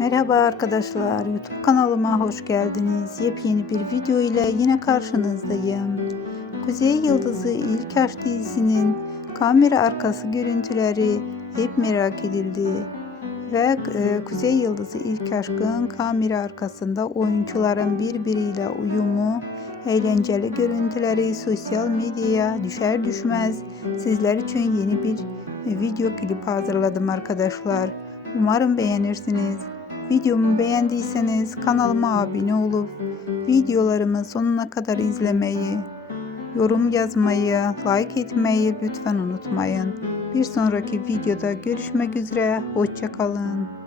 Merhaba arkadaşlar, YouTube kanalıma hoş geldiniz. Yepyeni bir video ile yine karşınızdayım. Kuzey Yıldızı İlk Aşk dizisinin kamera arkası görüntüleri hep merak edildi. Ve e, Kuzey Yıldızı İlk Aşk'ın kamera arkasında oyuncuların birbiriyle uyumu, eğlenceli görüntüleri sosyal medyaya düşer düşmez sizler için yeni bir video klip hazırladım arkadaşlar. Umarım beğenirsiniz. Videomu beğendiyseniz kanalıma abone olup videolarımı sonuna kadar izlemeyi, yorum yazmayı, like etmeyi lütfen unutmayın. Bir sonraki videoda görüşmek üzere. Hoşçakalın.